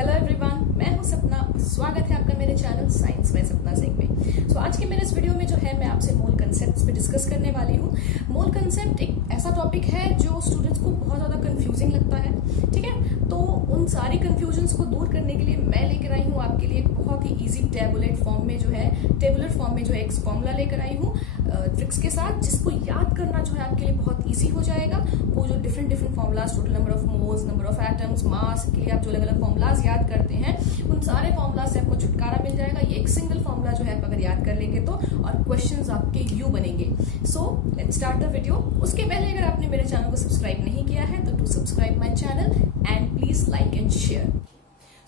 Hello everyone, मैं हूं सपना। स्वागत है आपका मेरे चैनल साइंस बाय सपना सिंह में। सो आज के मेरे इस वीडियो में जो है मैं आपसे मोल कंसेप्ट्स पे डिस्कस करने वाली हूं। मोल कंसेप्ट एक ऐसा टॉपिक है जो स्टूडेंट्स को बहुत ज्यादा कंफ्यूजिंग लगता है, ठीक है। तो उन सारी कंफ्यूजन्स को दूर करने के लिए मैं लेकर आई हूँ आपके लिए एक बहुत ही ईजी टेबुलर फॉर्म में जो है एक फॉर्मूला लेकर आई हूँ ट्रिक्स के साथ, जिसको याद करना जो है आपके लिए बहुत ईजी हो जाएगा। वो जो different formulas, total number of moles, number of atoms, mass के लिए आप जो अलग अलग फॉर्मुलाज याद करते हैं, उन सारे फॉर्मुला से आपको छुटकारा मिल जाएगा। ये एक सिंगल फॉर्मुला जो है आप अगर याद कर लेंगे तो, और क्वेश्चंस आपके यू बनेंगे। So let's start the video. उसके पहले अगर आपने मेरे चैनल को सब्सक्राइब नहीं किया है तो do subscribe my channel and please like and share.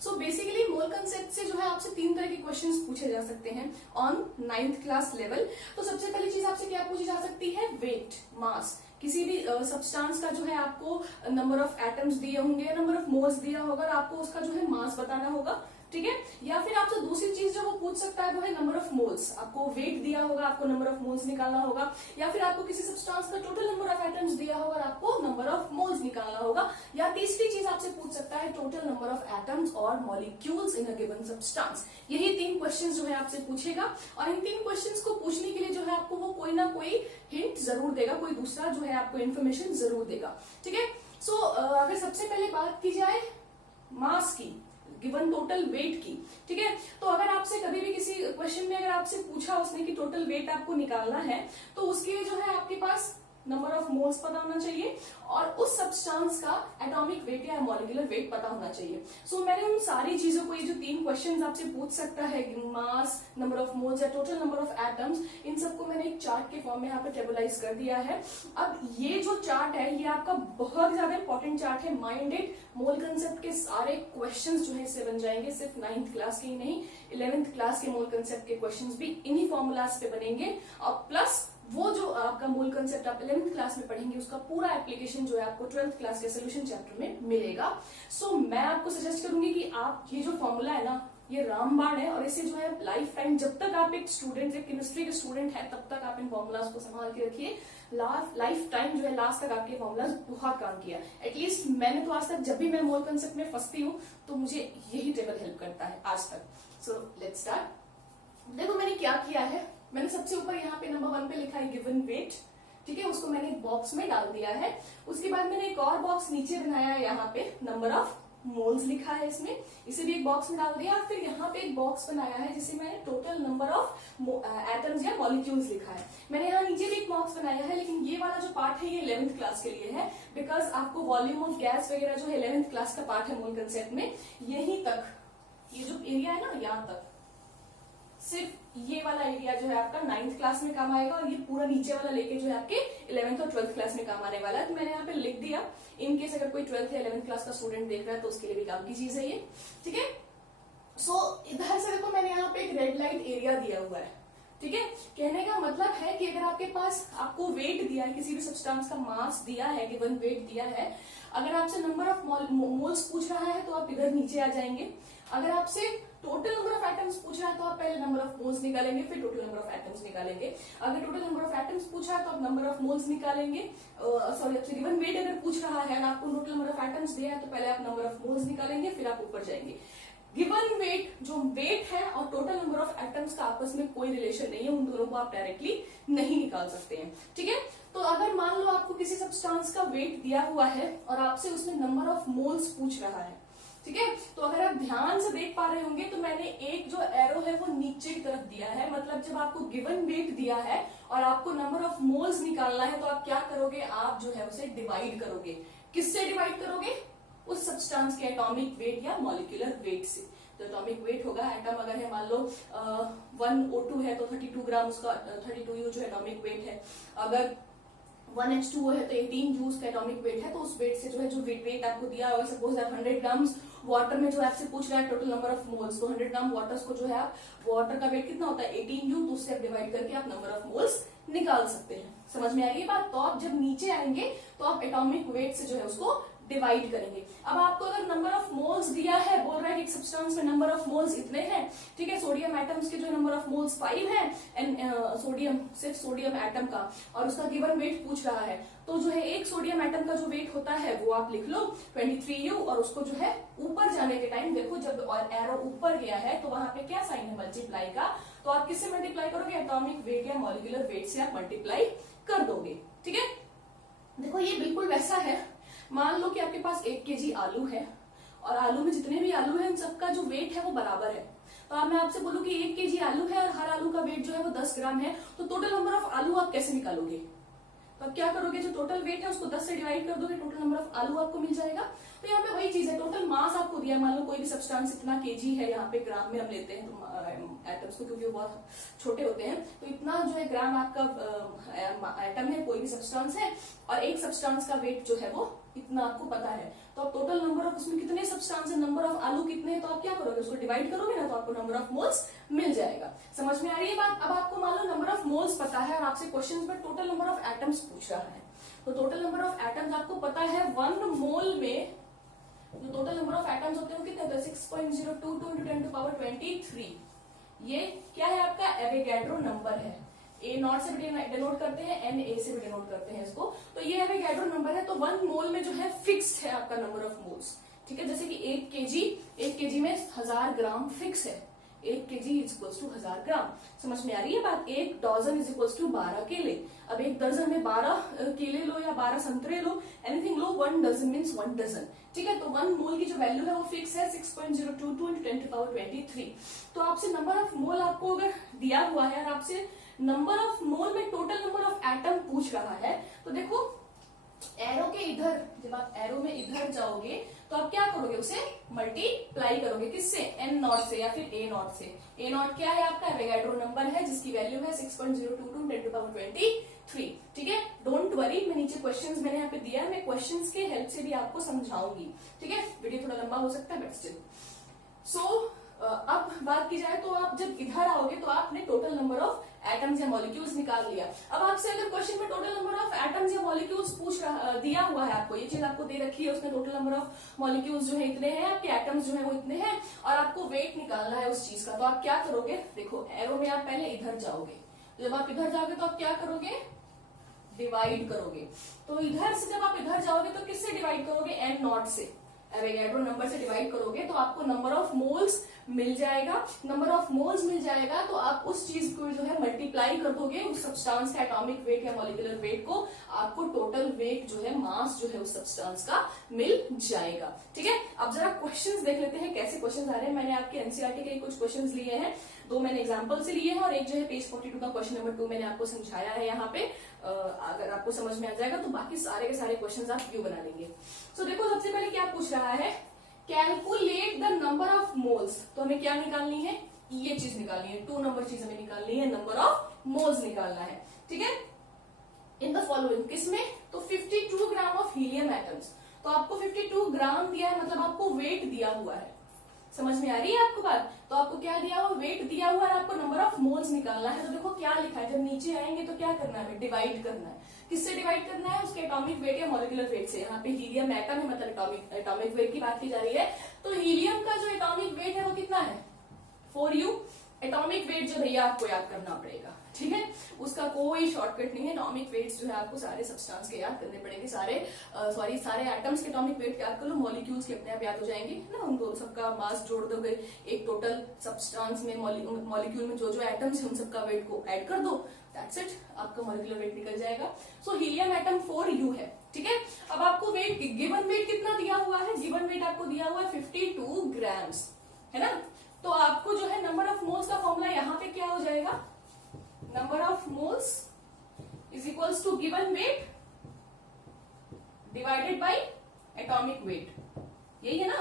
So basically mole concept से जो है आपसे 3 तरह के क्वेश्चंस पूछे जा सकते हैं ऑन 9th क्लास लेवल। तो सबसे पहली चीज आपसे क्या पूछी जा सकती है? वेट, मास। किसी भी सब्सटेंस का जो है आपको नंबर ऑफ एटम्स दिए होंगे, नंबर ऑफ मोल्स दिया होगा, आपको उसका जो है मास बताना होगा, ठीक है। या फिर आपसे दूसरी चीज जो वो पूछ सकता है वो है नंबर ऑफ मोल्स। आपको वेट दिया होगा, आपको नंबर ऑफ मोल्स निकालना होगा। या फिर आपको किसी सब्सटेंस का टोटल नंबर ऑफ एटम्स दिया होगा और आपको नंबर ऑफ मोल्स निकालना होगा। या तीसरी चीज आपसे पूछ सकता है टोटल नंबर ऑफ एटम्स और molecules in a given substance. यही 3 क्वेश्चंस जो है आपसे पूछेगा, और इन 3 क्वेश्चंस को पूछने के लिए जो है आपको वो कोई ना कोई हिंट जरूर देगा, कोई दूसरा जो है आपको इन्फॉर्मेशन जरूर देगा, ठीक है। सो अगर सबसे पहले बात की जाए मास की, गिवन टोटल वेट की, ठीक है। तो अगर आपसे कभी भी किसी क्वेश्चन में अगर आपसे पूछा उसने कि टोटल वेट आपको निकालना है, तो उसके लिए जो है आपके पास नंबर ऑफ मोल्स पता होना चाहिए और उस सब्सटेंस का एटॉमिक वेट या मॉलिक्यूलर वेट पता होना चाहिए। सो मैंने उन सारी चीजों को, ये जो 3 क्वेश्चंस आपसे पूछ सकता है, मास, नंबर ऑफ मोल्स या टोटल नंबर ऑफ एटम्स, इन सबको मैंने एक चार्ट के फॉर्म में यहाँ पे टेबलाइज कर दिया है। अब ये जो चार्ट है ये आपका बहुत ज्यादा इंपॉर्टेंट चार्ट है। माइंड इट, मोल कंसेप्ट के सारे क्वेश्चंस जो है इससे बन जाएंगे। सिर्फ 9th क्लास के ही नहीं, 11th क्लास के मोल कंसेप्ट के क्वेश्चंस भी इन्हीं फॉर्मूलाज पे बनेंगे। और प्लस वो जो आपका मोल कंसेप्ट आप 11th क्लास में पढ़ेंगे उसका पूरा एप्लीकेशन जो है आपको 12th क्लास के सोल्यूशन चैप्टर में मिलेगा। सो मैं आपको सजेस्ट करूंगी कि आप ये जो फॉर्मूला है ना, ये रामबाण है, और इसे जो है लाइफ टाइम, जब तक आप एक स्टूडेंट, एक केमिस्ट्री के स्टूडेंट है, तब तक आप इन फॉर्मूलाज को संभाल के रखिए। लाइफ टाइम जो है लास्ट तक आपके फॉर्मूलाज बहुत काम किया। एटलीस्ट मैंने तो आज तक जब भी मैं मोल कंसेप्ट में फंसती हूँ तो मुझे यही टेबल हेल्प करता है आज तक। So let's start. देखो मैंने क्या किया है, मैंने सबसे ऊपर यहाँ पे नंबर 1 पे लिखा है गिवन वेट, ठीक है। उसको मैंने एक बॉक्स में डाल दिया है। उसके बाद मैंने एक और बॉक्स नीचे बनाया है, यहाँ पे नंबर ऑफ मोल्स लिखा है इसमें, इसे भी एक बॉक्स में डाल दिया। फिर यहाँ पे एक बॉक्स बनाया है जिसे मैंने टोटल नंबर ऑफ एटम्स या मॉलिक्यूल्स लिखा है। मैंने यहाँ नीचे भी एक बॉक्स बनाया है, लेकिन ये वाला जो पार्ट है ये 11th क्लास के लिए है, बिकॉज आपको वॉल्यूम ऑफ गैस वगैरह जो है 11th क्लास का पार्ट है मोल कंसेप्ट में। यहीं तक ये जो एरिया है ना, यहाँ तक, सिर्फ ये वाला एरिया जो है आपका 9th क्लास में काम आएगा, और ये पूरा नीचे वाला लेके जो है आपके 11th और 12th क्लास में काम आने वाला है। तो मैंने यहाँ पे लिख दिया, इन केस अगर कोई 12th या 11th क्लास का स्टूडेंट देख रहा है तो उसके लिए भी काम की चीज है ये, ठीक है। सो इधर से देखो मैंने यहाँ पे एक रेड लाइट एरिया दिया हुआ है, ठीक है। कहने का मतलब है कि अगर आपके पास आपको वेट दिया है, किसी भी सब्सटेंस का मास दिया है, गिवन वेट दिया है, अगर आपसे नंबर ऑफ मोल्स पूछ रहा है तो आप इधर नीचे आ जाएंगे। अगर आपसे टोटल नंबर ऑफ एटम्स पूछ रहा है तो आप पहले नंबर ऑफ मोल्स निकालेंगे, फिर टोटल नंबर ऑफ एटम्स निकालेंगे। अगर टोटल नंबर ऑफ एटम्स पूछा है तो आप नंबर ऑफ मोल्स निकालेंगे। सॉरी, आपसे गिवन वेट अगर पूछ रहा है और आपको टोटल नंबर ऑफ एटम्स दिया है तो पहले आप नंबर ऑफ मोल्स निकालेंगे, फिर आप ऊपर जाएंगे। गिवन वेट, जो वेट है और टोटल नंबर ऑफ एटम्स का आपस में कोई रिलेशन नहीं है, उन दोनों को आप डायरेक्टली नहीं निकाल सकते हैं, ठीक है। तो अगर मान लो आपको किसी सब्सटेंस का वेट दिया हुआ है और आपसे उसमें नंबर ऑफ मोल्स पूछ रहा है, ठीक है, तो अगर आप ध्यान से देख पा रहे होंगे तो मैंने एक जो एरो है वो नीचे की तरफ दिया है। मतलब जब आपको गिवन वेट दिया है और आपको नंबर ऑफ मोल्स निकालना है तो आप क्या करोगे, आप जो है उसे डिवाइड करोगे। किससे डिवाइड करोगे? उस सब्सटेंस के एटॉमिक वेट या मॉलिक्यूलर वेट से। तो एटॉमिक वेट होगा, एटम अगर है मान लो 1 O2 है तो 32 ग्राम उसका 32U जो एटॉमिक वेट है। अगर 1 H2O है तो 18 जूल का एटॉमिक वेट है। तो उस वेट से जो है जो वेट आपको दिया है, सपोज दैट 100 ग्राम्स वाटर में जो आपसे पूछ रहा है टोटल नंबर ऑफ मोल्स, तो 100 ग्राम वाटर को जो है आप, वाटर का वेट कितना होता है 18U, तो उससे आप डिवाइड करके आप नंबर ऑफ मोल्स निकाल सकते हैं। समझ में आई ये बात? तो आप जब नीचे आएंगे तो आप एटॉमिक वेट से जो है उसको डिवाइड करेंगे। अब आपको अगर नंबर ऑफ मोल्स दिया है, बोल रहा है कि एक सब्सटेंस में नंबर ऑफ मोल्स इतने हैं, ठीक है। सोडियम एटम्स के जो नंबर ऑफ मोल्स 5 है, एंड सोडियम, सिर्फ सोडियम एटम का, और उसका गिवन वेट पूछ रहा है, तो जो है एक सोडियम एटम का जो वेट होता है वो आप लिख लो 23U, और उसको जो है ऊपर जाने के टाइम देखो जब एरो ऊपर गया है तो वहां पे क्या साइन है, मल्टीप्लाई का, तो आप किससे मल्टीप्लाई करोगे, एटॉमिक वेट या मॉलिक्यूलर वेट से आप मल्टीप्लाई कर दोगे, ठीक है। देखो ये बिल्कुल वैसा है, मान लो कि आपके पास 1 kg आलू है, और आलू में जितने भी आलू है उन सबका जो वेट है वो बराबर है। तो अब मैं आपसे बोलूं कि 1 kg आलू है और हर आलू का वेट जो है वो 10 ग्राम है, तो टोटल नंबर ऑफ आलू आप कैसे निकालोगे, तो अब क्या करोगे, जो टोटल वेट है उसको 10 से डिवाइड कर दोगे, टोटल नंबर ऑफ आलू आपको मिल जाएगा। तो यहाँ पे वही चीज है, टोटल मास आपको दिया, मान लो कोई भी सब्सटेंस इतना केजी है, यहाँ पे ग्राम में हम लेते हैं तो एटम्स को, क्योंकि वो बहुत छोटे होते हैं, तो इतना जो है ग्राम आपका एटम है, कोई भी सब्सटेंस है, और एक सब्सटेंस का वेट जो है वो इतना आपको पता है। तो अब टोटल नंबर ऑफ उसमें कितने सब्सटेंस है, नंबर ऑफ आलू कितने हैं, तो आप क्या करोगे, उसको डिवाइड करोगे ना, तो आपको नंबर ऑफ मोल्स मिल जाएगा। समझ में आ रही है बात। अब आपको मान लो नंबर ऑफ मोल्स पता है और आपसे क्वेश्चन में टोटल नंबर ऑफ एटम्स पूछ रहा है, तो टोटल नंबर ऑफ एटम्स आपको पता है 1 मोल में जो टोटल नंबर ऑफ एटम्स होते हैं वो कितने होते हैं, 6.022 × 10⁻23। ये क्या है, आपका एवोगैड्रो नंबर है। A0 से भी डिनोट करते हैं, Na से भी डिनोट करते हैं इसको, तो ये एवोगैड्रो नंबर है। तो 1 मोल में जो है फिक्स्ड है आपका नंबर ऑफ मोल्स, ठीक है। जैसे कि 1 kg में 1000 ग्राम फिक्स है, 1 kg इक्वल्स टू 1000 ग्राम। समझ में आ रही है बात। 1 डजन इज इक्वल्स टू 12 केले। अब 1 दर्जन में 12 केले लो या 12 संतरे लो, एनीथिंग लो, 1 डजन मीन्स 1 डजन, ठीक है। तो 1 मोल की जो वैल्यू है वो फिक्स है 6.022 × 10⁻23। तो आपसे नंबर ऑफ मोल आपको अगर दिया हुआ है और आपसे नंबर ऑफ मोल में टोटल नंबर ऑफ एटम पूछ रहा है, तो देखो एरो के इधर, जब आप एरो में इधर जाओगे तो आप क्या करोगे, उसे मल्टीप्लाई करोगे, किससे, n0 से या फिर a0 से। a0 क्या है, आपका एवोगैड्रो नंबर है जिसकी वैल्यू है 6.022 × 10⁻23, ठीक है। डोंट वरी, मैं नीचे क्वेश्चंस मैंने यहाँ पे दिया है, मैं क्वेश्चंस के हेल्प से भी आपको समझाऊंगी, ठीक है। वीडियो थोड़ा लंबा हो सकता है बट स्टिल। सो अब बात की जाए तो आप जब इधर आओगे तो आपने टोटल नंबर ऑफ एटम्स या मॉलिक्यूल्स निकाल लिया। अब आपसे अगर क्वेश्चन में टोटल नंबर ऑफ एटम्स या मॉलिक्यूल्स पूछ रहा, दिया हुआ है आपको, ये चीज आपको दे रखी है, उसमें टोटल नंबर ऑफ मॉलिक्यूल्स जो है इतने हैं, आपके एटम्स जो है वो इतने हैं, और आपको वेट निकालना है उस चीज का, तो आप क्या करोगे, देखो एरो में आप पहले इधर जाओगे, जब आप इधर जाओगे तो आप क्या करोगे, डिवाइड करोगे। तो इधर से जब आप इधर जाओगे तो किससे डिवाइड करोगे, n0 से, एवोगैड्रो नंबर से डिवाइड करोगे तो आपको नंबर ऑफ मोल्स मिल जाएगा। नंबर ऑफ मोल्स मिल जाएगा तो आप उस चीज को जो है मल्टीप्लाई कर दोगे उस सब्सटेंस का एटॉमिक वेट या मॉलिक्यूलर वेट को, आपको टोटल वेट जो है, मास जो है उस सब्सटेंस का मिल जाएगा, ठीक है। अब जरा क्वेश्चंस देख लेते हैं कैसे क्वेश्चंस आ रहे हैं। मैंने आपके एनसीईआरटी के कुछ क्वेश्चंस लिए हैं, 2 मैंने एग्जाम्पल से लिए हैं और एक जो है पेज 42 का क्वेश्चन नंबर 2 मैंने आपको समझाया है यहाँ पे। अगर आपको समझ में आ जाएगा तो बाकी सारे के सारे क्वेश्चंस आप क्यों बना लेंगे। सो देखो सबसे पहले क्या पूछ रहा है, calculate the number of moles. तो हमें क्या निकालनी है, ये चीज निकालनी है, 2 नंबर चीज हमें निकालनी है, नंबर ऑफ मोल्स निकालना है, ठीक है। इन द फॉलोइंग, किसमें, तो 52 ग्राम ऑफ हीलियम एटम्स। तो आपको 52 ग्राम दिया है, मतलब आपको वेट दिया हुआ है। समझ में आ रही है आपको बात। तो आपको क्या दिया हुआ, वेट दिया हुआ है, आपको नंबर ऑफ मोल्स निकालना है। तो देखो क्या लिखा है, जब नीचे आएंगे तो क्या करना है, डिवाइड करना है। किससे डिवाइड करना है, उसके एटॉमिक वेट या मॉलिक्यूलर वेट से। यहाँ पे हीलियम एटम है, मतलब एटॉमिक वेट की बात की जा रही है। तो हीलियम का जो एटॉमिक वेट है वो कितना है, 4U। एटॉमिक वेट जो भैया आपको याद करना पड़ेगा, ठीक है, उसका कोई शॉर्टकट नहीं है। एटॉमिक वेट्स जो है आपको सारे सब्सटेंस के याद करने पड़ेंगे, सारे एटम्स के एटॉमिक वेट याद कर लो, मॉलिक्यूल्स के अपने आप याद हो जाएंगे ना, उनको सबका मास जोड़ दोगे एक टोटल सब्सटेंस में, मॉलिक्यूल में जो जो एटम्स है उन सबका वेट को ऐड कर दो, दैट्स इट, आपका मॉलिक्यूलर वेट निकल जाएगा। सो हीलियम एटम 4U है, ठीक है। अब आपको वेट, गिवन वेट कितना दिया हुआ है, गिवन वेट आपको दिया हुआ है 52 ग्राम्स, है ना। तो आपको जो है नंबर ऑफ मोल्स का फॉर्मूला यहाँ पे क्या हो जाएगा, number of moles is equals to given weight divided by atomic weight, यही है ना।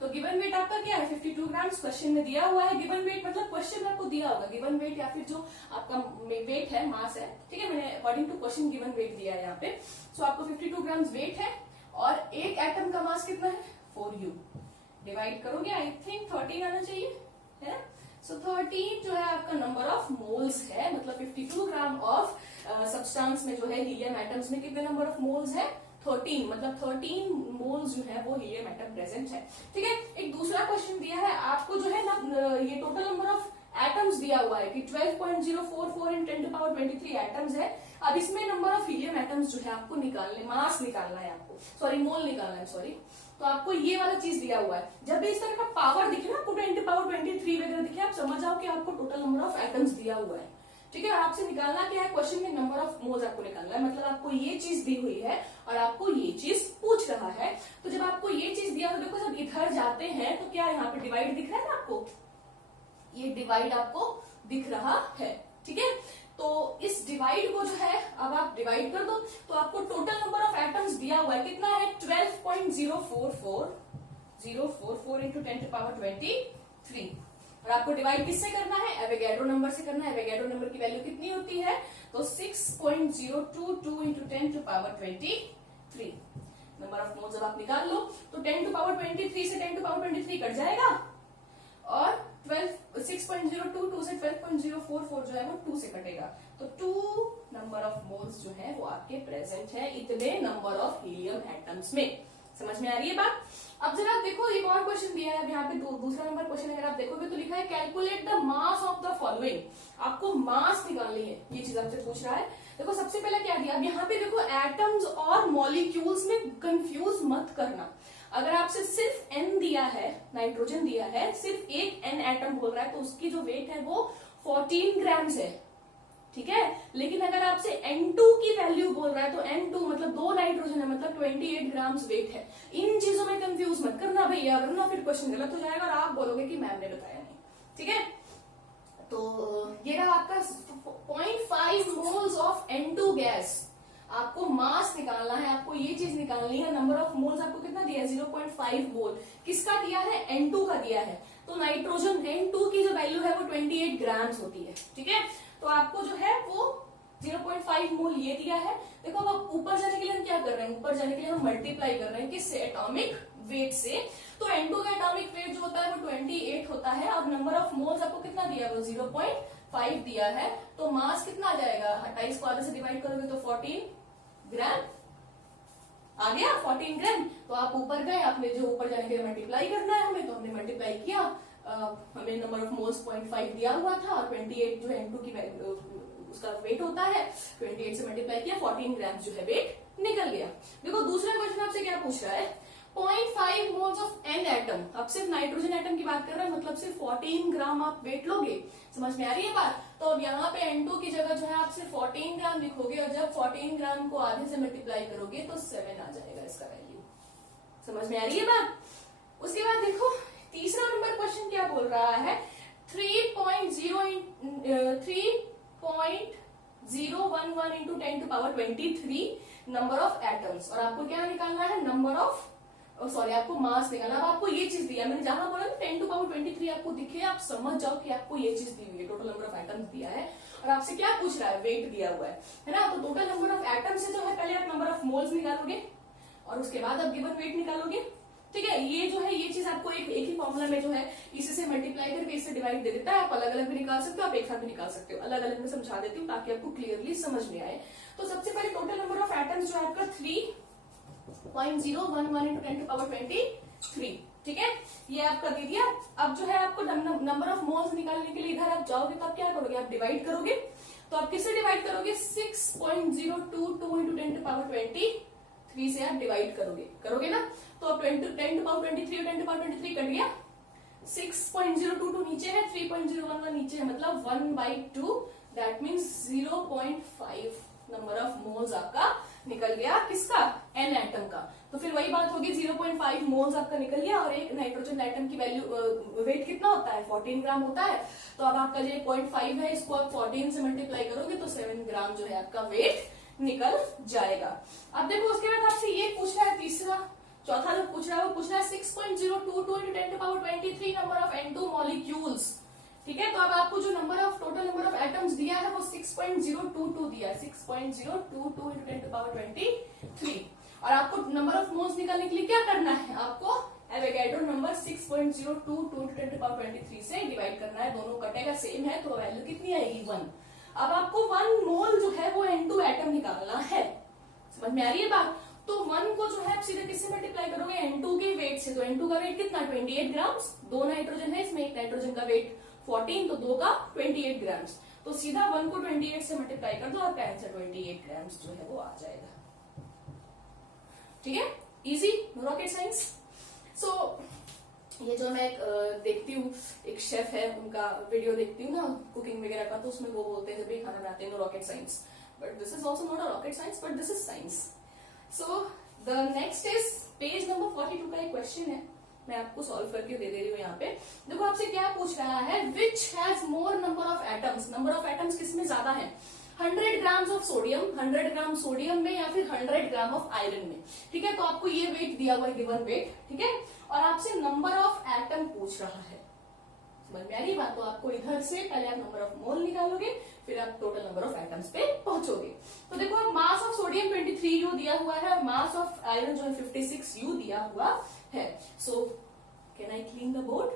तो गिवन वेट आपका क्या है, 52 ग्राम्स क्वेश्चन में दिया हुआ है। गिवन वेट मतलब क्वेश्चन में आपको दिया होगा गिवन वेट, या फिर जो आपका वेट है, मास है, ठीक है, मैंने according to question given weight दिया है यहाँ पे। सो आपको 52 ग्राम्स वेट है और एक एटम का मास कितना है, 4U। डिवाइड करोगे, आई थिंक 13 आना चाहिए, है ना। सो 13 जो है आपका नंबर ऑफ मोल्स है, मतलब 52 ग्राम ऑफ सब्सटेंस में जो है हीलियम एटम्स में कितने नंबर ऑफ मोल्स है, 13, मतलब 13 मोल्स जो है वो हीलियम एटम प्रेजेंट है, ठीक है। एक दूसरा क्वेश्चन दिया है ये टोटल नंबर ऑफ एटम्स दिया हुआ है कि 12.044 इन 10 to power 23 एटम्स है। अब इसमें नंबर ऑफ हीलियम एटम्स जो है आपको निकालने, मास निकालना है आपको, सॉरी मोल निकालना है, सॉरी। तो आपको ये वाला चीज दिया हुआ है। जब भी इस तरह का पावर दिखे ना, आपको 10 to power 23 वगैरह दिखे, आप समझ जाओ कि आपको टोटल नंबर ऑफ एटम्स दिया हुआ है, ठीक है। और आपसे निकालना क्या है, क्वेश्चन में नंबर ऑफ मोल्स आपको निकालना है, मतलब आपको ये चीज दी हुई है और आपको ये चीज पूछ रहा है। तो जब आपको ये चीज दिया, तो देखो जब इधर जाते हैं तो क्या यहाँ पे डिवाइड दिख रहा है ना आपको, ये डिवाइड आपको दिख रहा है, ठीक है। तो इस डिवाइड को जो है अब आप डिवाइड कर दो, तो आपको टोटल नंबर ऑफ एटम्स दिया हुआ है कितना है, 12.044 इंटू 10 to power 23। और आपको डिवाइड किससे करना है, एवोगैड्रो नंबर से करना है। एवोगैड्रो नंबर की वैल्यू कितनी होती है, तो 6.022 into 10 to power 23। Number of moles जब आप निकाल लो तो 10 to power 23 से 10 to power 23 कट जाएगा, और 6.022 से 12.044 जो है वो 2 से कटेगा, तो 2 नंबर ऑफ मोल्स जो है वो आपके प्रेजेंट है इतने नंबर ऑफ हीलियम एटम्स में। समझ में आ रही है बात। अब जरा देखो एक और क्वेश्चन दिया है यहाँ पे, दूसरा नंबर क्वेश्चन अगर आप देखोगे तो लिखा है calculate the mass of the following. आपको मास निकालनी है, ये चीज आपसे पूछ रहा है। देखो सबसे पहले क्या दिया, अब यहाँ पे देखो एटम्स और मॉलिक्यूल्स में कंफ्यूज मत करना। अगर आपसे सिर्फ N दिया है, नाइट्रोजन दिया है, सिर्फ एक N एटम बोल रहा है, तो उसकी जो वेट है वो 14 ग्राम्स है, ठीक है। लेकिन अगर आपसे N2 की वैल्यू बोल रहा है, तो N2 मतलब 2 नाइट्रोजन है, मतलब 28 ग्राम्स वेट है। इन चीजों में कंफ्यूज मत करना भैया, वरना फिर क्वेश्चन गलत हो जाएगा और आप बोलोगे कि मैम ने बताया नहीं, ठीक है। तो ये रहा आपका 0.5 मोल्स ऑफ N2 गैस। आपको मास निकालना है, आपको ये चीज निकालनी है। नंबर ऑफ मोल्स आपको कितना दिया है, 0.5 मोल। किसका दिया है, N2 का दिया है। तो नाइट्रोजन N2 की जो वैल्यू है वो 28 ग्राम्स होती है, ठीक है। तो आपको जो है वो 0.5 मोल ये दिया है। देखो अब ऊपर जाने के लिए हम क्या कर रहे हैं, ऊपर जाने के लिए हम मल्टीप्लाई कर रहे हैं किससे, एटॉमिक वेट से। तो N2 का एटॉमिक वेट जो होता है वो 28 होता है। अब नंबर ऑफ मोल्स आपको कितना दिया है, वो 0.5 दिया है। तो मास कितना आ जाएगा, 28 को आधे से डिवाइड करोगे तो 14 ग्राम आ गया, 14 ग्राम। तो आप ऊपर गए, आपने जो ऊपर जाने के लिए मल्टीप्लाई करना है हमें, तो हमने मल्टीप्लाई किया। हमें नंबर ऑफ मोल्स 0.5 दिया हुआ था, और 28 जो है N2 की उसका वेट होता है, 28 से मल्टीप्लाई किया, 14 ग्राम जो है वेट निकल गया। देखो दूसरा क्वेश्चन आपसे क्या पूछ रहा है, 0.5 मोल्स ऑफ N एटम। अब सिर्फ नाइट्रोजन एटम की बात कर रहे हैं, मतलब सिर्फ 14 ग्राम आप वेट लोगे। समझ में आ रही है बात। तो अब यहाँ पे N2 की जगह जो है आप सिर्फ 14 ग्राम लिखोगे, और जब 14 ग्राम को आधे से मल्टीप्लाई करोगे तो 7 आ जाएगा इसका वैल्यू। समझ में आ रही है बात। उसके बाद देखो तीसरा नंबर क्वेश्चन क्या बोल रहा है, 3.011 into 10 to power 23 number of atoms. और आपको क्या निकालना है, नंबर ऑफ सॉरी आपको मास निकालना। अब आपको ये चीज दिया, मैंने जहां बोला 10 to power 23 आपको दिखे, आप समझ जाओ कि आपको ये चीज दी हुई है, टोटल नंबर ऑफ एटम्स दिया है। और आपसे क्या पूछ रहा है, वेट दिया हुआ है ना। तो टोटल नंबर ऑफ एटम्स से जो है पहले आप नंबर ऑफ मोल्स निकालोगे, और उसके बाद आप गिवन वेट निकालोगे, ठीक है। ये जो है ये चीज आपको एक ही फॉर्मूला में जो है इसी से मल्टीप्लाई करके इससे डिवाइड दे देता है। आप अलग अलग भी निकाल सकते हो, आप एक साथ भी निकाल सकते हो। अलग अलग में समझा देती हूँ ताकि आपको क्लियरली समझ में आए। तो सबसे पहले टोटल नंबर ऑफ एटम्स जो है आपका 3.011 इंटू 10 to power 23, ठीक है। ये आपका दे दिया। अब जो है आपको नंबर ऑफ मोल्स निकालने के लिए इधर आप जाओगे तो आप क्या करोगे, आप डिवाइड करोगे। तो आप किससे डिवाइड करोगे, 6.022 इंटू 10 to power 23 से आप डिवाइड करोगे ना। तो अब 10 to power 23 और 10 to power 23 कट गया। 6.022 नीचे है, 3.011 नीचे है, मतलब 1/2, that means 0.5 number of moles आपका निकल गया। किसका, N एटम का। तो फिर वही बात होगी, 0.5 मोल्स आपका निकल गया। और एक नाइट्रोजन एटम की वैल्यू वेट कितना होता है, 14 ग्राम होता है। तो अब आपका जो 0.5 है, इसको आप 14 से मल्टीप्लाई करोगे तो 7 ग्राम जो है आपका वेट निकल जाएगा। अब देखो उसके बाद आपसे ये पूछ रहा है, चौथा जो पूछ रहा है वो पूछ रहा है 6.022 into 10 to power 23 number of N2 molecules, ठीक है। तो अब आपको जो टोटल नंबर ऑफ एटम्स दिया है वो 6.022 दिया है, 6.022 इंटू 10 to power 23। और आपको नंबर ऑफ मोल्स निकालने के लिए क्या करना है, आपको Avogadro number 6.022 into 10 to power 23 से डिवाइड करना है। दोनों कटेगा सेम है, तो वैल्यू कितनी आएगी, 1। अब आपको 1 मोल जो है वो N2 एटम निकालना है। समझ में आ रही है बात। तो 1 को जो है आप सीधे किससे मल्टीप्लाई करोगे, N2 के वेट से। तो N2 का वेट कितना, 28 ग्राम्स, 2 नाइट्रोजन है इसमें, एक नाइट्रोजन का वेट 14, तो 2 का 28 ग्राम्स। तो सीधा 1 को 28 से मल्टीप्लाई कर दो, आपका आंसर 28 ग्राम्स जो है वो आ जाएगा। ठीक है, इजी, नो रॉकेट साइंस। सो ये जो मैं देखती हूँ, एक शेफ है, उनका वीडियो देखती हूँ ना कुकिंग वगैरह का, तो उसमें वो बोलते हैं जब भी खाना बनाते हैं, no rocket science, but this is also not a rocket science, but this is science. So the next is page number 42 का एक क्वेश्चन है, मैं आपको सॉल्व करके दे रही हूँ। यहाँ पे देखो आपसे क्या पूछ रहा है, which has more number of atoms, number of atoms किसमें ज्यादा है, 100 grams of sodium, 100 gram sodium में या फिर 100 ग्राम ऑफ आयरन में। ठीक है, तो आपको ये वेट दिया हुआ है, गिवन वेट, ठीक है, और आपसे नंबर ऑफ एटम पूछ रहा है। समझ में आ रही बात? तो आपको इधर से पहले आप नंबर ऑफ मोल निकालोगे, फिर आप टोटल नंबर ऑफ एटम्स पे पहुंचोगे। तो देखो अब मास ऑफ सोडियम 23 यू दिया हुआ है और मास ऑफ आयरन जो है 56 यू दिया हुआ है। So can I clean the board?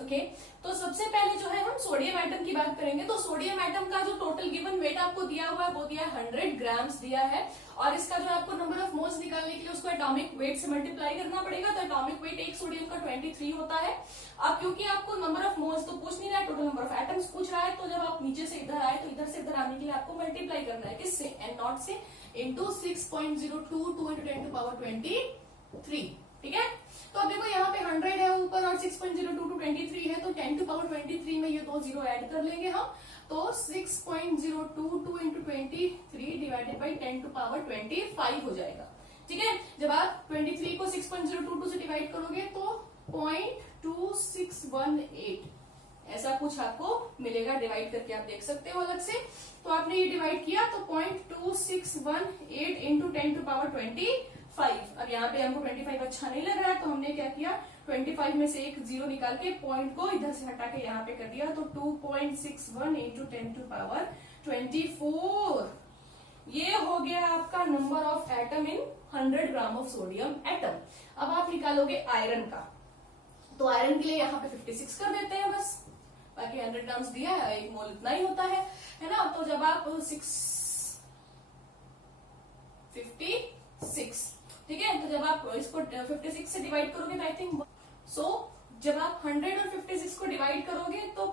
Okay, तो सबसे पहले जो है हम सोडियम एटम की बात करेंगे। तो सोडियम एटम का जो टोटल गिवन वेट आपको दिया हुआ है वो दिया है 100 ग्राम्स दिया है, और इसका जो आपको नंबर ऑफ मोल्स निकालने के लिए उसको एटॉमिक वेट से मल्टीप्लाई करना पड़ेगा। तो एटॉमिक वेट एक सोडियम का 23 होता है। अब क्योंकि आपको नंबर ऑफ मोल्स तो पूछ नहीं रहा है, टोटल नंबर ऑफ एटम्स पूछ रहा है, तो जब आप नीचे से इधर आए तो इधर से इधर आने के लिए आपको मल्टीप्लाई करना है, किससे, N0 से, इंटू 6.022 इंटू 10 टू पावर 23। ठीक है, तो अब देखो यहाँ पे 100 है ऊपर और 6.022 23 है, तो 10 टू पावर 23 में ये 2 जीरो ऐड कर लेंगे हम, तो 6.022 into 23 divided by 10 to power 25 हो जाएगा। ठीक है, जब आप 23 को 6.022 से डिवाइड करोगे तो 0.2618 ऐसा कुछ आपको मिलेगा, डिवाइड करके आप देख सकते हो अलग से। तो आपने ये डिवाइड किया तो 0.2618 इंटू 10 टू पावर 25। अब यहाँ पे हमको 25 अच्छा नहीं लग रहा है, तो हमने क्या किया, 25 में से एक जीरो निकाल के पॉइंट को इधर से हटा के यहाँ पे कर दिया, तो 2.61 इंटू 10 टू पावर 24 ये हो गया आपका number of atom in 100 gram of sodium atom. अब आप निकालोगे आयरन का, तो आयरन के लिए यहाँ पे 56 कर देते हैं बस, बाकी 100 ग्राम्स दिया है, एक मोल इतना ही होता है ना। तो जब आप 56, ठीक है, तो जब आप इसको 56 से डिवाइड करोगे तो आई थिंक जब आप 100 और 56 को डिवाइड करोगे तो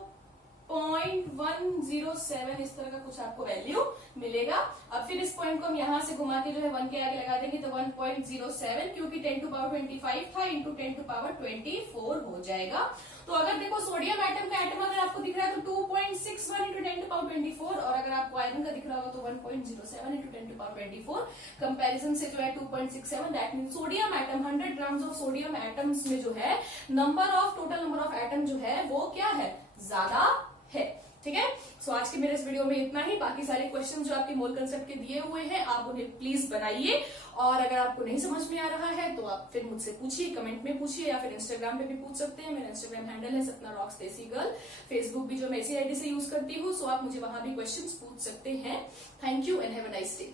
0.107 इस तरह का कुछ आपको वैल्यू मिलेगा। अब फिर इस पॉइंट को हम यहाँ से घुमा के जो है 1 के आगे लगा देंगे, तो 1.07 क्योंकि 10 टू पावर 25 था इंटू 10 टू पावर 24 हो जाएगा। तो अगर देखो सोडियम एटम का एटम अगर आपको दिख रहा है तो 2.61 इंटू 10 टू पावर 24, और अगर आपको आयरन का दिख रहा होगा तो 1.07 इंटू 10 टू पावर 24। कंपैरिजन से जो है 2.67, that mean sodium atom 100 grams of sodium atoms में जो है टोटल नंबर ऑफ एटम जो है वो क्या है, ज्यादा है। ठीक है, सो आज के मेरे इस वीडियो में इतना ही। बाकी सारे क्वेश्चन जो आपके मोल कंसेप्ट के दिए हुए हैं आप उन्हें प्लीज बनाइए, और अगर आपको नहीं समझ में आ रहा है तो आप फिर मुझसे पूछिए, कमेंट में पूछिए, या फिर इंस्टाग्राम पे भी पूछ सकते हैं। मेरा इंस्टाग्राम हैंडल है सपना रॉक्स देसी गर्ल। फेसबुक भी जो मैं इसी आईडी से यूज करती हूँ, सो आप मुझे वहां भी क्वेश्चन पूछ सकते हैं। Thank you and have a nice day.